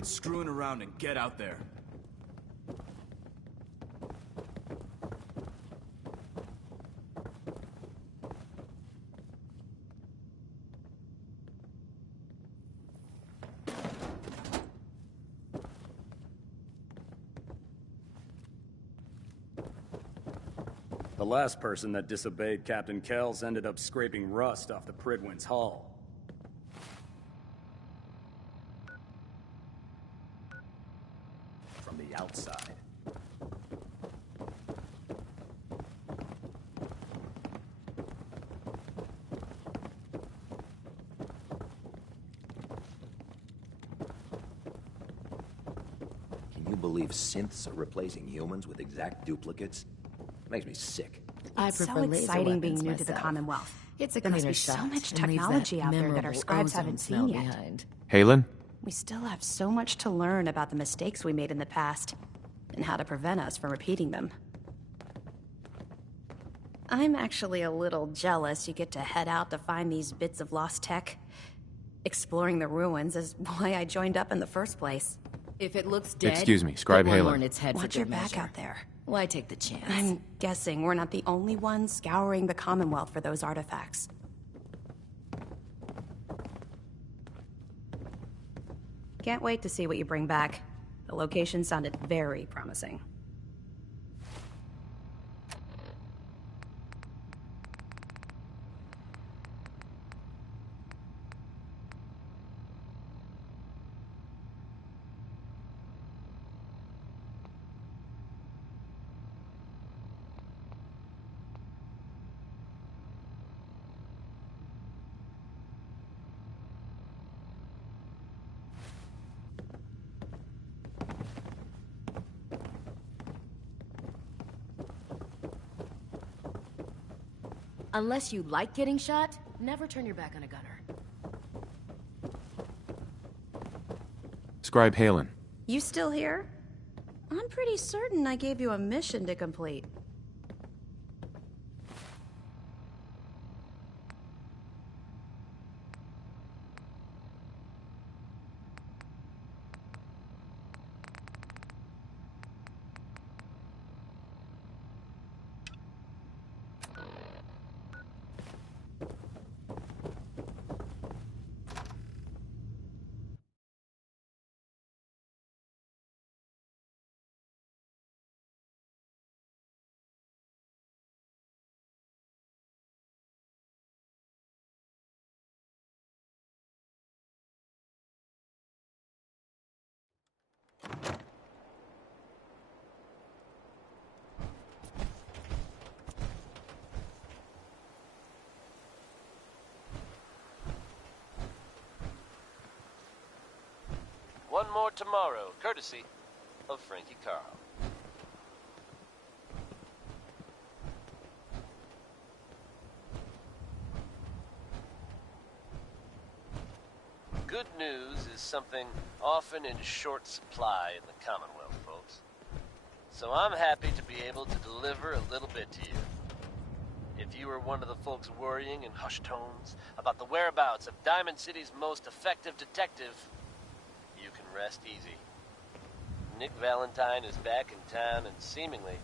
Quit screwing around and get out there. The last person that disobeyed Captain Kells ended up scraping rust off the Pridwin's hull. From the outside. Can you believe synths are replacing humans with exact duplicates? Makes me sick. It's so exciting being new to the Commonwealth. There must be so much technology out there that our scribes haven't seen yet. Halen? We still have so much to learn about the mistakes we made in the past, and how to prevent us from repeating them. I'm actually a little jealous you get to head out to find these bits of lost tech. Exploring the ruins is why I joined up in the first place. If it looks dead, Excuse me, Scribe Halen. Watch your back out there. Why take the chance? I'm guessing we're not the only ones scouring the Commonwealth for those artifacts. Can't wait to see what you bring back. The location sounded very promising. Unless you like getting shot, never turn your back on a gunner. Scribe Halen. You still here? I'm pretty certain I gave you a mission to complete. One more tomorrow, courtesy of Frankie Carl. Good news is something often in short supply in the Commonwealth, folks. So I'm happy to be able to deliver a little bit to you. If you were one of the folks worrying in hushed tones about the whereabouts of Diamond City's most effective detective, you can rest easy. Nick Valentine is back in town and seemingly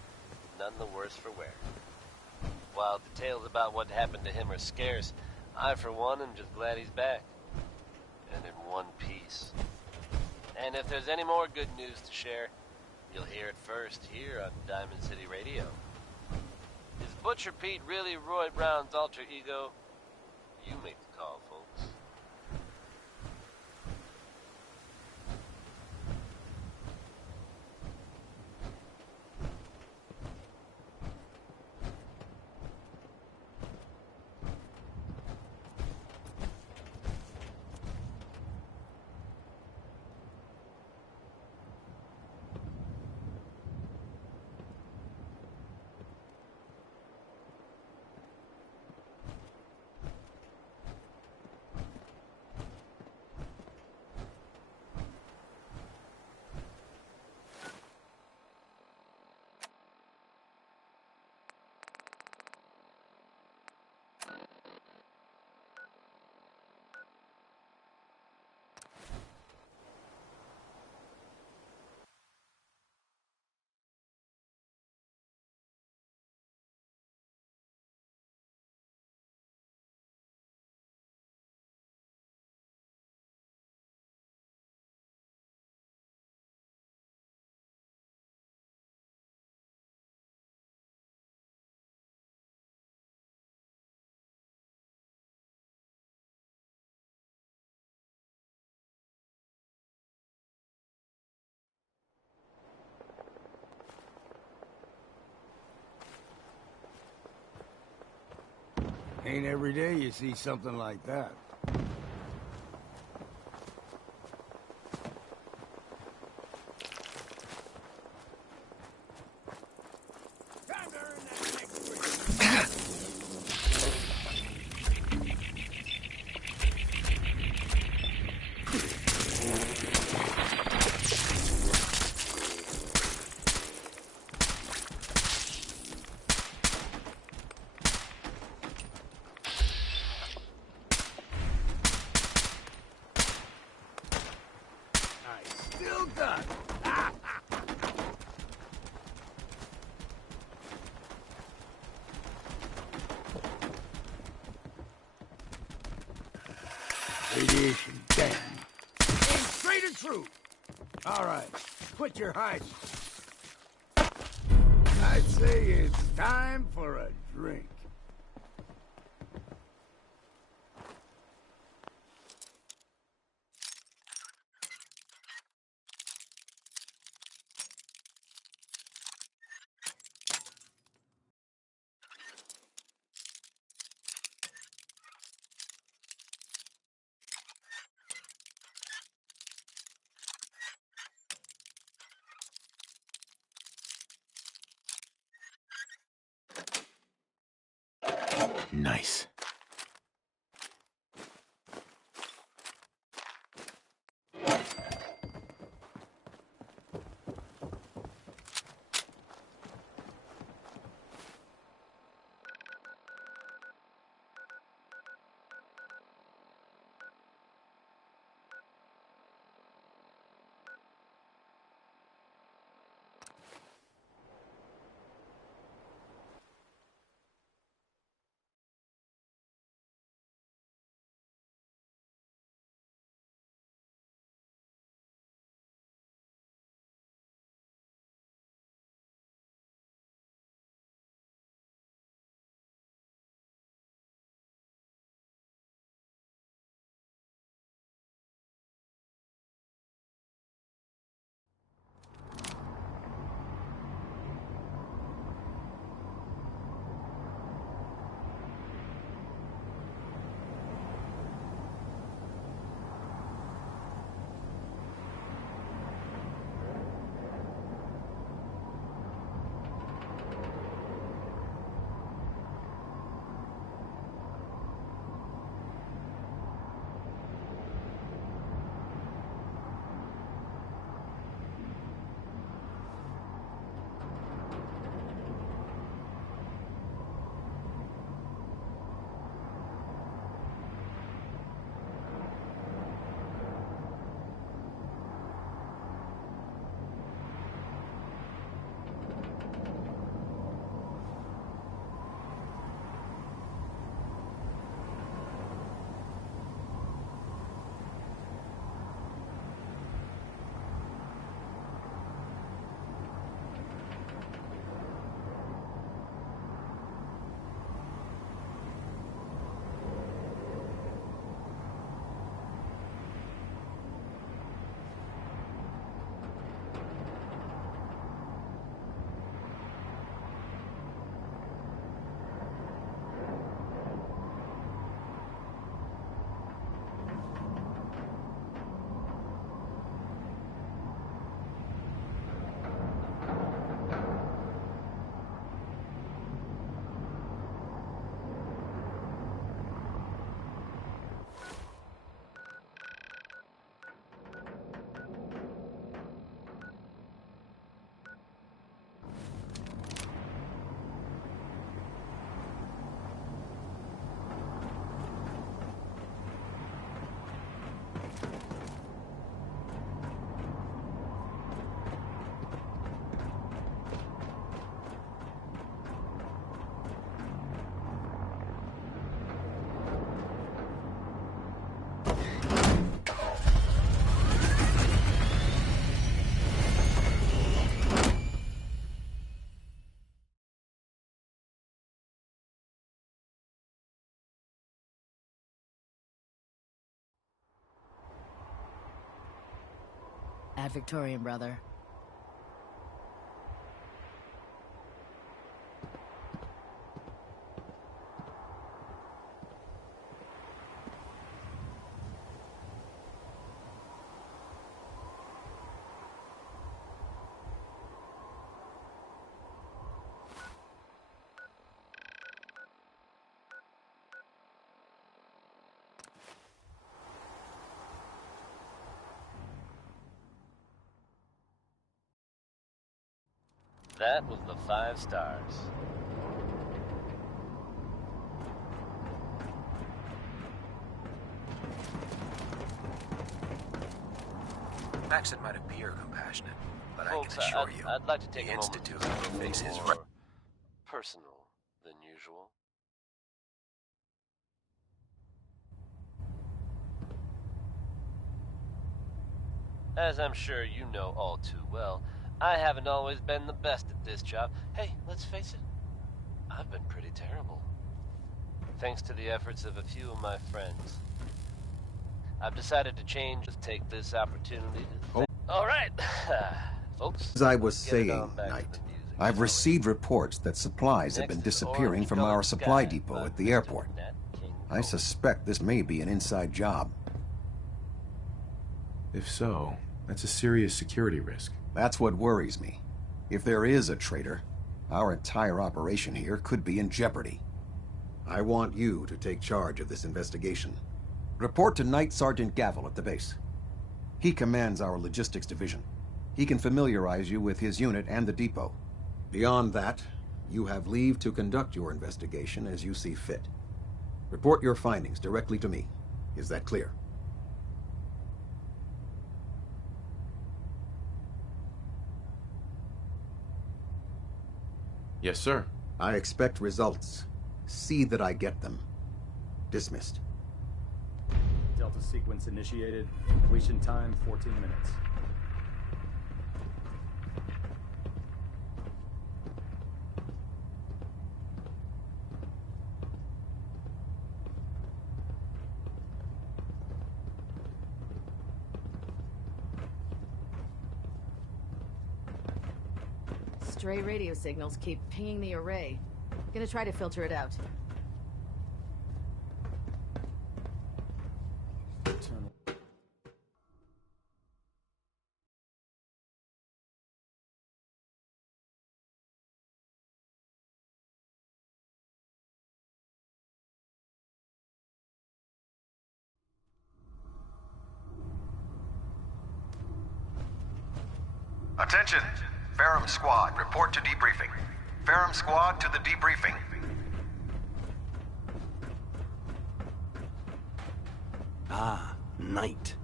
none the worse for wear. While details about what happened to him are scarce, I for one am just glad he's back. And in one piece. And if there's any more good news to share, you'll hear it first here on Diamond City Radio. Is Butcher Pete really Roy Brown's alter ego? You make the call, folks. Ain't every day you see something like that. Time to earn that next drink. Still done. Radiation, damn. Aim straight and true. All right, quit your hiding. I'd say it's time for a drink. Nice. Ad Victorian, brother. That was the 5 stars. Maxon might appear compassionate, but Folks, I can assure you, I'd like to take the a moment Institute to be a faces little more personal than usual. As I'm sure you know all too well, I haven't always been the best at this job. Hey, let's face it, I've been pretty terrible. Thanks to the efforts of a few of my friends. I've decided to change, take this opportunity to... All right, folks. As I was let's get it saying, on back to Knight, the music, I've shall we? received reports that supplies have been Next is disappearing from Orange our Colored supply Sky depot by at the Mr. airport. Nat King I Cole. suspect this may be an inside job. If so, that's a serious security risk. That's what worries me. If there is a traitor, our entire operation here could be in jeopardy. I want you to take charge of this investigation. Report to Night Sergeant Gavel at the base. He commands our logistics division. He can familiarize you with his unit and the depot. Beyond that, you have leave to conduct your investigation as you see fit. Report your findings directly to me. Is that clear? Yes, sir. I expect results. See that I get them. Dismissed. Delta sequence initiated. Completion time 14 minutes. Stray radio signals keep pinging the array. Gonna try to filter it out. Attention! Ferrum Squad, report to debriefing. Ferrum Squad to the debriefing. Ah, Knight.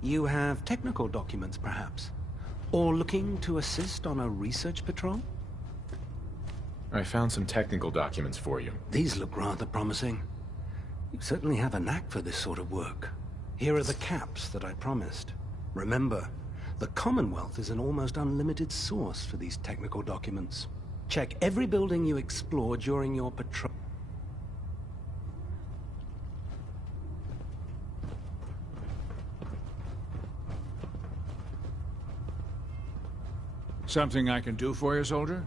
You have technical documents, perhaps? Or looking to assist on a research patrol? I found some technical documents for you. These look rather promising. You certainly have a knack for this sort of work. Here are the caps that I promised. Remember, the Commonwealth is an almost unlimited source for these technical documents. Check every building you explore during your patrol. Something I can do for you, soldier?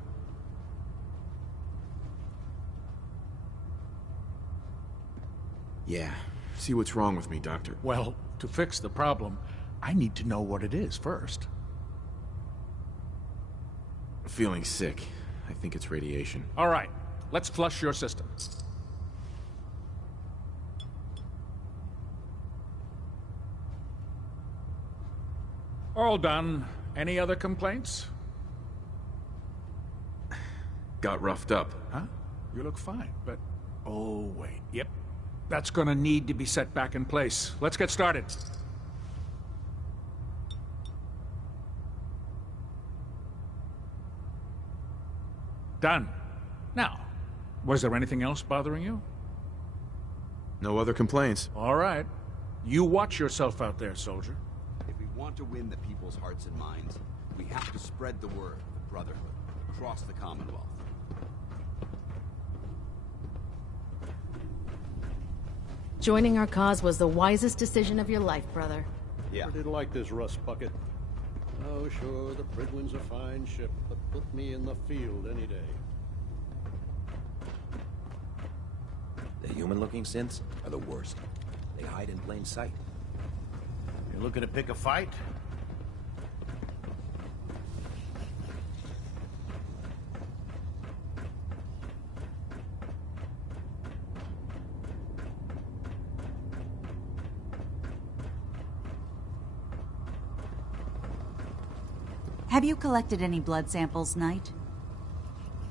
Yeah. See what's wrong with me, Doctor. Well, to fix the problem, I need to know what it is first. Feeling sick. I think it's radiation. All right, let's flush your system. All done. Any other complaints? Got roughed up. Huh? You look fine, but... Oh, wait. Yep. That's gonna need to be set back in place. Let's get started. Done. Now, was there anything else bothering you? No other complaints. All right. You watch yourself out there, soldier. If we want to win the people's hearts and minds, we have to spread the word of the Brotherhood across the Commonwealth. Joining our cause was the wisest decision of your life, brother. Yeah. I didn't like this rust bucket. Oh, sure, the Pridwin's a fine ship, but put me in the field any day. The human-looking synths are the worst. They hide in plain sight. You looking to pick a fight? Have you collected any blood samples, Knight?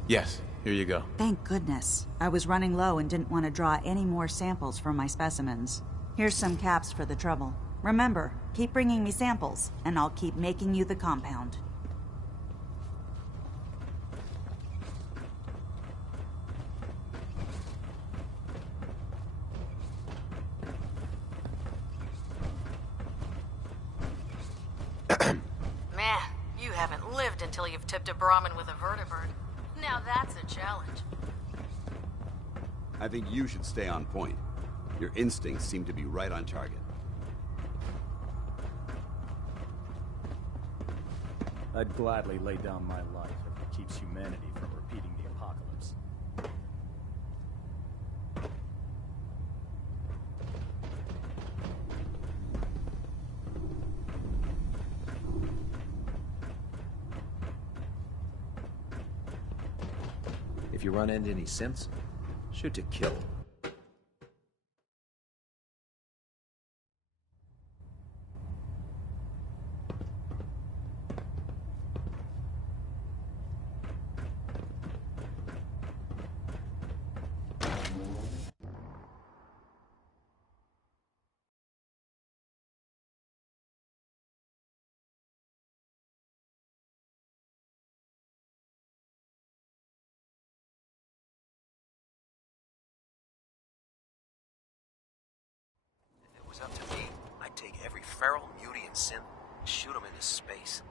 Yes, here you go. Thank goodness. I was running low and didn't want to draw any more samples from my specimens. Here's some caps for the trouble. Remember, keep bringing me samples, and I'll keep making you the compound. Man, you haven't lived until you've tipped a Brahmin with a vertibird. Now that's a challenge. I think you should stay on point. Your instincts seem to be right on target. I'd gladly lay down my life if it keeps humanity from repeating the apocalypse. If you run into any synths, shoot to kill. If it was up to me, I'd take every feral, mutie, and synth and shoot them into space.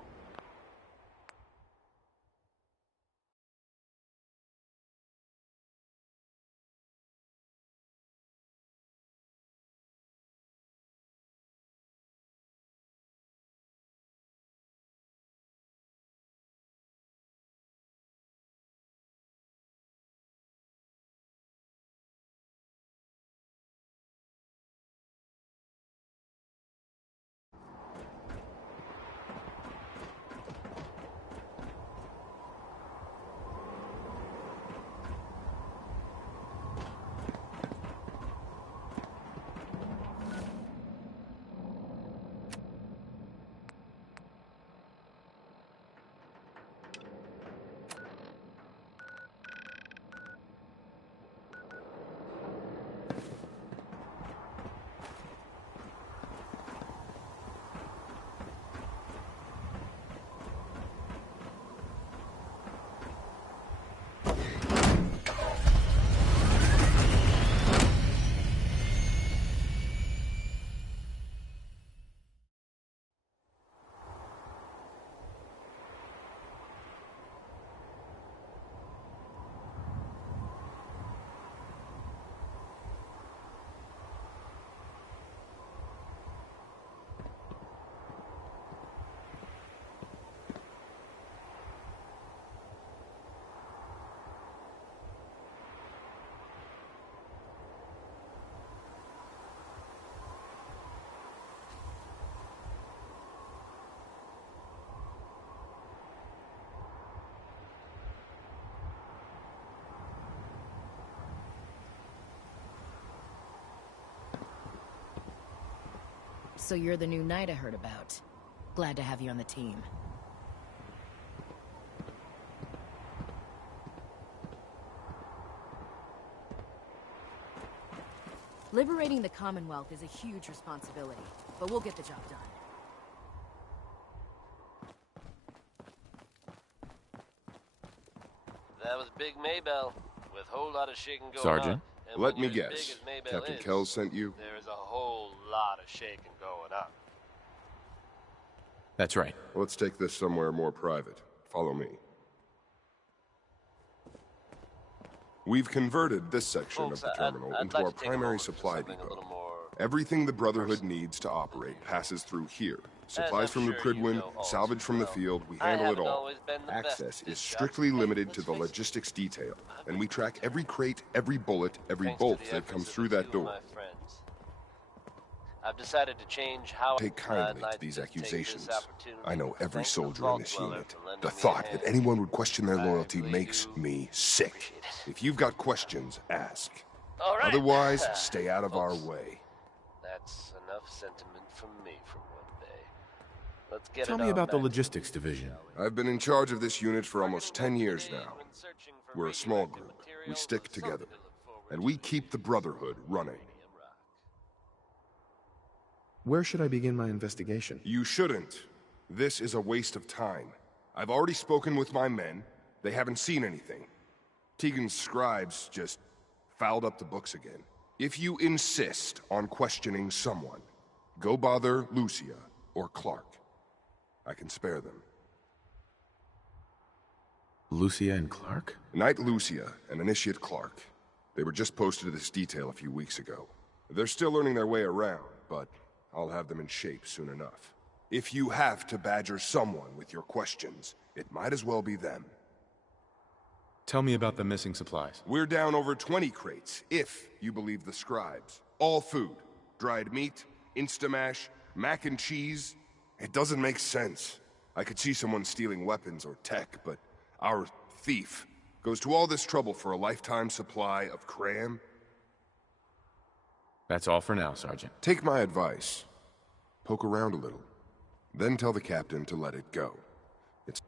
So you're the new knight I heard about. Glad to have you on the team. Liberating the Commonwealth is a huge responsibility, but we'll get the job done. That was Big Maybell, with a whole lot of shaking going Sergeant? on. And Let when me you're as guess. big as Maybell Captain is, Kells sent you? There's a whole lot of shaking going on. That's right. Let's take this somewhere more private. Follow me. We've converted this section Folks, of the terminal I'd into like our to take a primary moment for supply something a depot. little more Everything the Brotherhood needs to operate passes through here. Supplies from the Pridwin, salvage from the field, we handle it all. Access is strictly limited to the logistics detail, and we track every crate, every bullet, every bolt that comes through that door. I've decided to change how Take kindly to these accusations. I know every soldier in this unit. The thought that anyone would question their loyalty makes me sick. If you've got questions, ask. Otherwise, stay out of our way. That's enough sentiment from me for one day. Let's get Tell me about the logistics division. I've been in charge of this unit for almost 10 years now. We're a small group. We stick together. And we keep the Brotherhood running. Where should I begin my investigation? You shouldn't. This is a waste of time. I've already spoken with my men. They haven't seen anything. Tegan's scribes just fouled up the books again. If you insist on questioning someone, go bother Lucia or Clark. I can spare them. Lucia and Clark? Knight Lucia and Initiate Clark. They were just posted to this detail a few weeks ago. They're still learning their way around, but I'll have them in shape soon enough. If you have to badger someone with your questions, it might as well be them. Tell me about the missing supplies. We're down over 20 crates, if you believe the scribes. All food. Dried meat, Instamash, mac and cheese. It doesn't make sense. I could see someone stealing weapons or tech, but our thief goes to all this trouble for a lifetime supply of cram? That's all for now, Sergeant. Take my advice. Poke around a little. Then tell the captain to let it go. It's...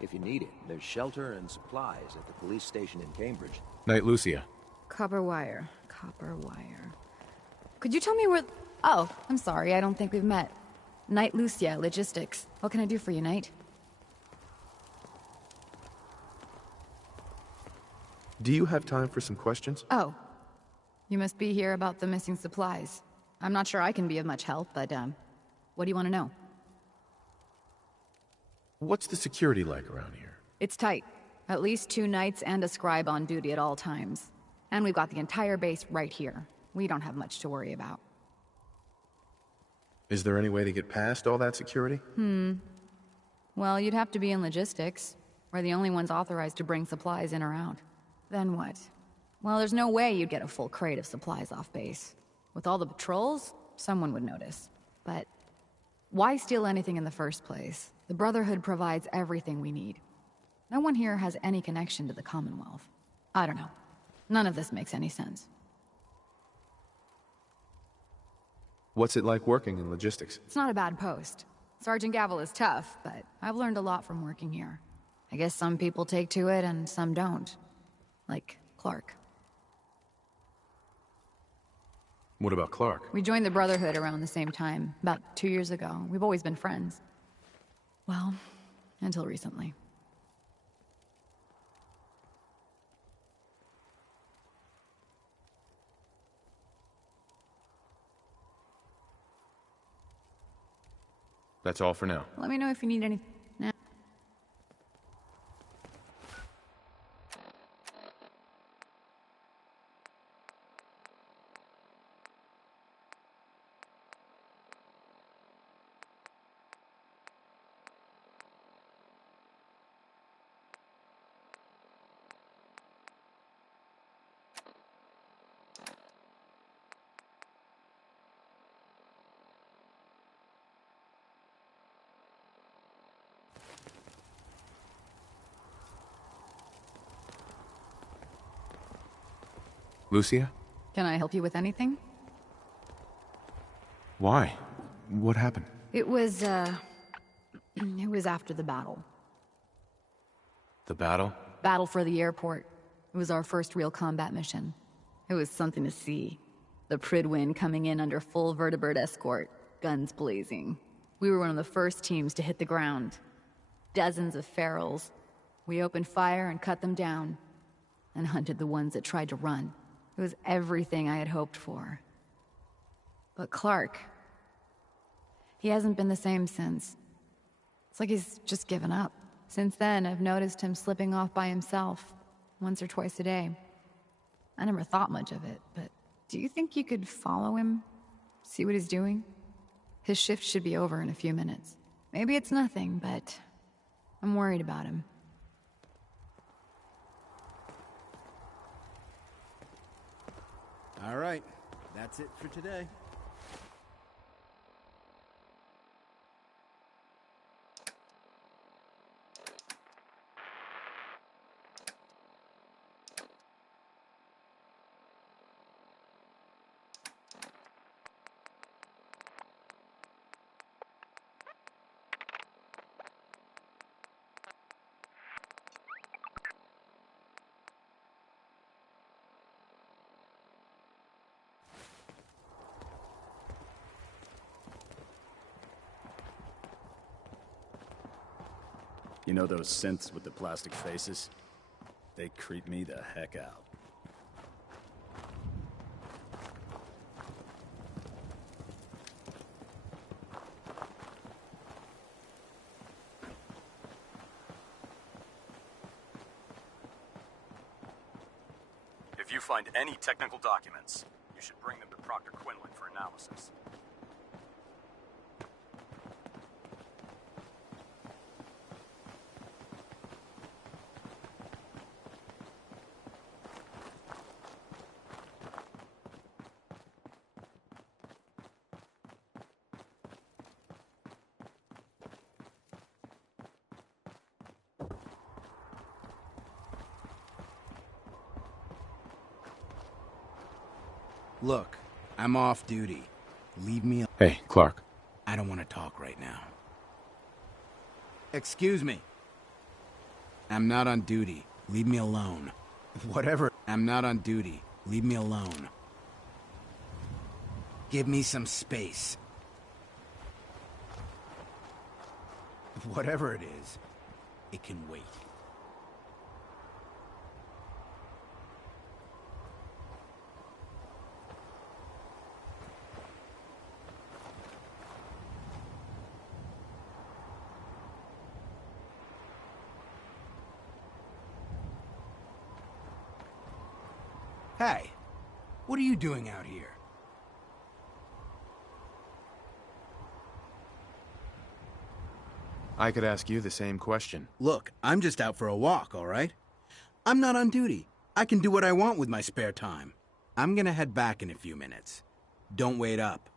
If you need it, there's shelter and supplies at the police station in Cambridge. Night, Lucia. Copper wire. Copper wire. Could you tell me where... Oh, I'm sorry, I don't think we've met. Knight Lucia, Logistics. What can I do for you, Knight? Do you have time for some questions? Oh. You must be here about the missing supplies. I'm not sure I can be of much help, but, what do you want to know? What's the security like around here? It's tight. At least 2 knights and a scribe on duty at all times. And we've got the entire base right here. We don't have much to worry about. Is there any way to get past all that security? Well, you'd have to be in logistics. We're the only ones authorized to bring supplies in or out. Then what? Well, there's no way you'd get a full crate of supplies off base. With all the patrols, someone would notice. But why steal anything in the first place? The Brotherhood provides everything we need. No one here has any connection to the Commonwealth. I don't know. None of this makes any sense. What's it like working in logistics? It's not a bad post. Sergeant Gavel is tough, but I've learned a lot from working here. I guess some people take to it and some don't. Like Clark. What about Clark? We joined the Brotherhood around the same time, about 2 years ago. We've always been friends. Well, until recently. That's all for now. Let me know if you need anything. Lucia? Can I help you with anything? Why? What happened? It was after the battle. The battle? Battle for the airport. It was our first real combat mission. It was something to see. The Pridwin coming in under full vertibird escort, guns blazing. We were one of the first teams to hit the ground. Dozens of ferals. We opened fire and cut them down, and hunted the ones that tried to run. It was everything I had hoped for. But Clark, he hasn't been the same since. It's like he's just given up. Since then, I've noticed him slipping off by himself, once or twice a day. I never thought much of it, but do you think you could follow him? See what he's doing? His shift should be over in a few minutes. Maybe it's nothing, but I'm worried about him. All right, that's it for today. You know those synths with the plastic faces? They creep me the heck out. If you find any technical documents, you should bring them to Proctor Quinlan for analysis. Look, I'm off duty. Leave me alone. Hey, Clark. I don't want to talk right now. Excuse me. I'm not on duty. Leave me alone. Whatever. I'm not on duty. Leave me alone. Give me some space. Whatever it is, it can wait. Hey, what are you doing out here? I could ask you the same question. Look, I'm just out for a walk, all right? I'm not on duty. I can do what I want with my spare time. I'm gonna head back in a few minutes. Don't wait up.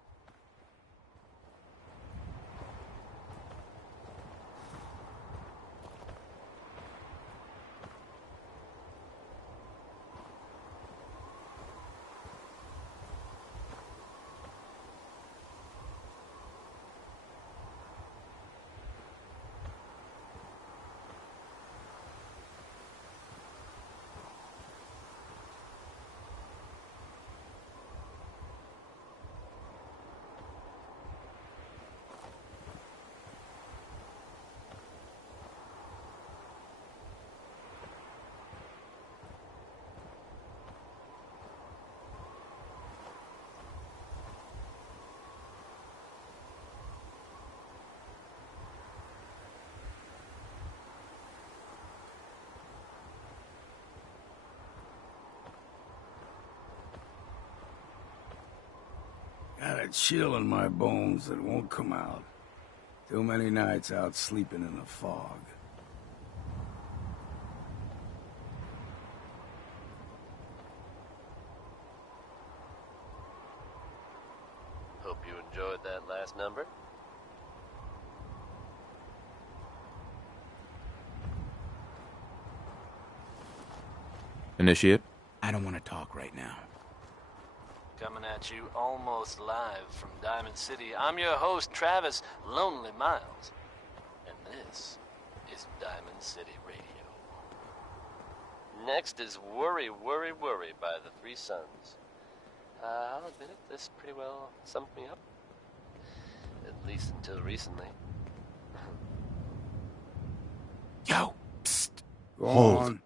Got a chill in my bones that won't come out. Too many nights out sleeping in the fog. Hope you enjoyed that last number. Initiate? I don't want to talk right now. Coming at you almost live from Diamond City, I'm your host, Travis Lonely Miles. And this is Diamond City Radio. Next is Worry, Worry, Worry by the Three Sons. I'll admit it, this pretty well summed me up. At least until recently. Yo, psst. Go Hold. on.